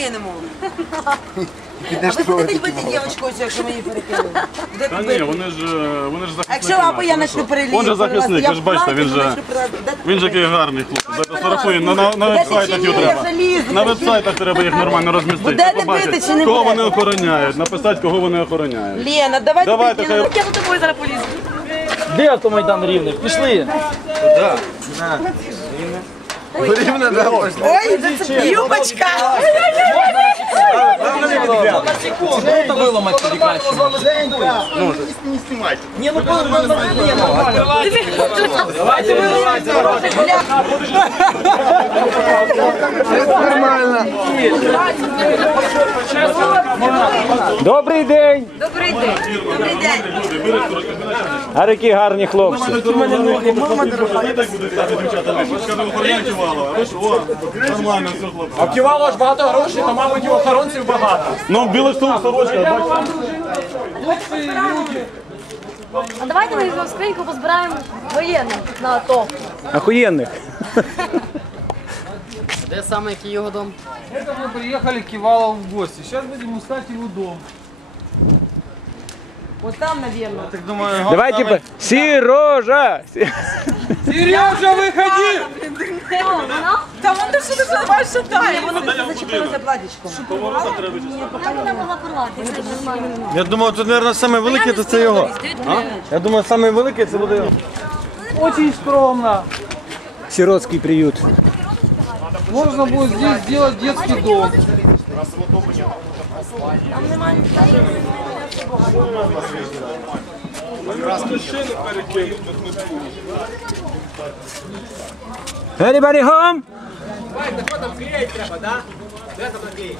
перекинемо. Підеш Ви будете бити дівчинку, ось, якщо ми її перекинемо. Де Та ні, бити? вони ж е, вони ж А захисники. якщо я наші, почну ну що? перелізти? Він же захисник, ви ж бачите, він же він же який гарний хлопець. На, на, на веб-сайтах його треба. На веб-сайтах треба їх нормально розмістити. Будете Побачити, бити чи не кого будете? вони охороняють, написати, кого вони охороняють. Лена, давайте Давайте, перекинемо. хай- Я за тобою зараз полізу. Де автомайдан рівний? Пішли. Рівне не можна. Ой, це юбочка. Це виламати тоді краще. Не знімайте. Ні, ну. Давайте виламайте. Нормально. Добрий день! Добрий день. Добрий день. А які гарні хлопці. А в Ківало ж багато грошей, то, мабуть, і охоронців багато. Ну, в білих сорочках, бачите? А давайте ми візьмемо скриньку, позбираємо воєнних на АТО. Охуєнних. Де саме який його дом? Это мы приехали к Кивалову в гости. Сейчас будем искать его дом. От там, мабуть. Так думаю, Давайте по... Сірожа! Сережа, выходи! Та вони що ти бачиш, що там? Вони зачепилися платічком. Вона могла порвати. це нормально. Я думав, тут, мабуть, саме велике, то це його. Я думаю, саме велике це буде його. Очень скромно. Сиротський приют. Можно будет здесь сделать детский дом. Anybody home? Давай, так вот там клеить треба, да? Де там наклеїть?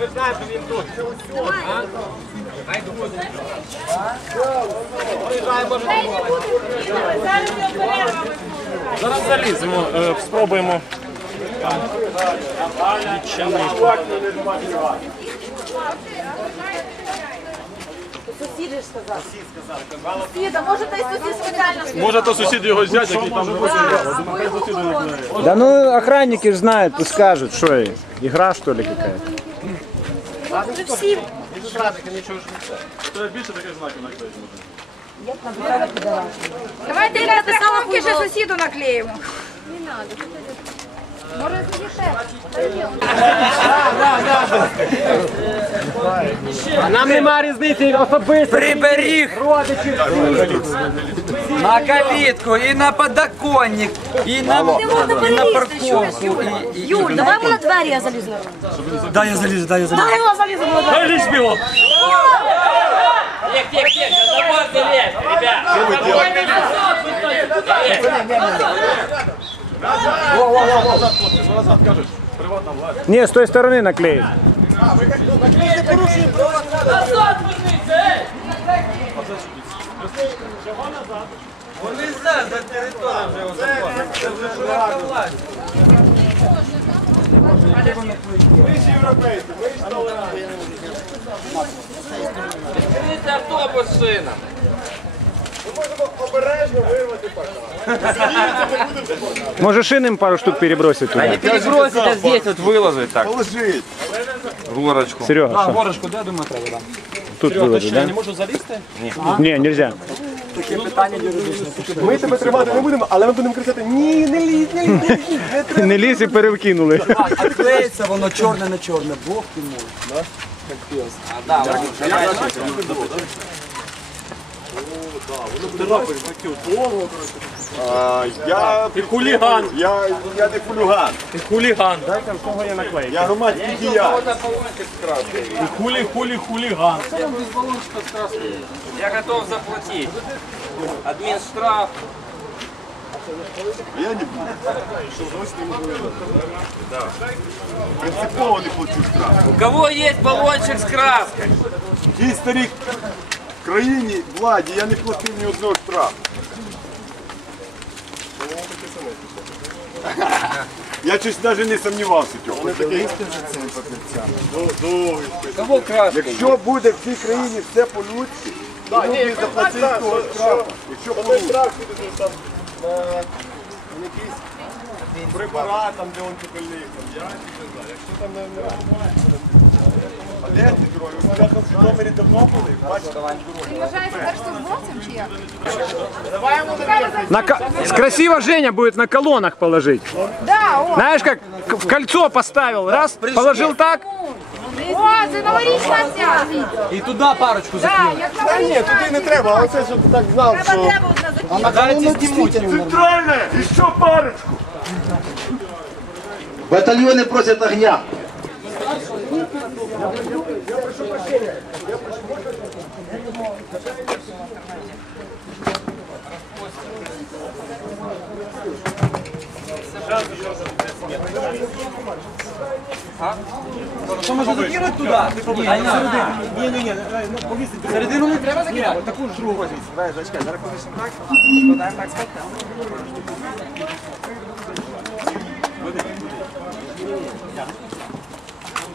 Ми знаємо, що він тут. А? Хай доходить. Приїжджаємо. Хай не буде. Зараз я перерву. Заліземо, е, спробуємо. Сусіди ж сказали. Сіда, може той сусід спеціально Може, то сусід його зять, який там живе. Думаю, хай сусіди не кидає. Да ну охранники ж знают, пусть скажут, что и, игра что ли какая-то. Треба більше таких знаків наклеїти. Давайте я так само ще сусіду наклеїмо. Може, сусід Нам нема різниці особисто. Приберіг родичів На калітку, і на подоконник, і на, і на? Парковку. І, і... Юль, давай ми на двері я залізу. Дай я залізу, дай я залізу. Дай я залізу на двері. Лізь біло! Тех, тех, тех, за забор ты лезь, ребят. Что вы делаете? Во, во, во, во. Ну назад скажешь. Привод нам лазит. Не, с той стороны наклеит. А, вы как-то ну, наклеили порушили привод. Назад вернись, эй! Назад, назад. Он и за, за территорией. Наклеить. Може шинам пару штук перебросить туда. Перебросить, а здесь вот выложить так. Положить. Горочку. Серега, А, що? горочку, да, думаю, треба, да. Тут выложить, да? можу залізти? Не, нельзя. Ми тебе тримати не будемо, але ми будемо кричати ні, не лізь, не лізь, не лізь, не треба. Не ліз і перевкинули. А клеїться воно чорне на чорне. Бог ти мой. Да? А, да, воно. А, Я Ти хуліган! я, я не хуліган. Ти хуліган! Дайте в кого я наклею. Я громадський діяч. Ти хулі, хулі, хуліган. Я готов заплатить. Адмінштраф. Я не буду. Можу? Принципово не плачу штраф. У кого є балончик з краской? В країні владі я не платив ні одного штрафу. Я щось навіть не сумнівався папірцями. Кого краска? Якщо буде в цій країні все по-людськи, то люди заплатять того штрафу. Якщо по-людськи. Прибирати там, де тепер ліг. Я не знаю. Якщо там не не рахувати, то не А де ті герої? Ви мене в Житомирі давно були? Бачите? Вважаєте держслужбовцем чи як? На ко- с- Красиво Женя будет на колоннах положить. Да, о, Знаешь, как к- в кольцо поставил, раз, положил так, о, це новорічна ця. І туди парочку Да, закинути. як Та ні, новорічна. туди не треба, а оце щоб так знав, Треба, що... треба одне закінчити. А далі ці знімуть. Центральне! І що парочку? Батальоны просят огня. Що може закинути туди? Ні, а на середину. Ні, ні, ні. Середину не треба закидати. Таку ж другу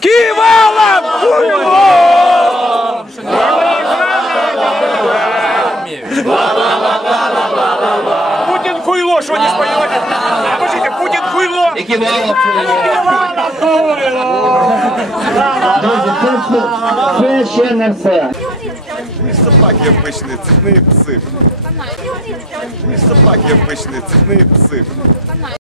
Кивалом! Путін хуйло, що не споєте? Скажіть, Путін хуйло! Це ще не все. Собаки обичні, це не пси. Собаки обичні, це не пси.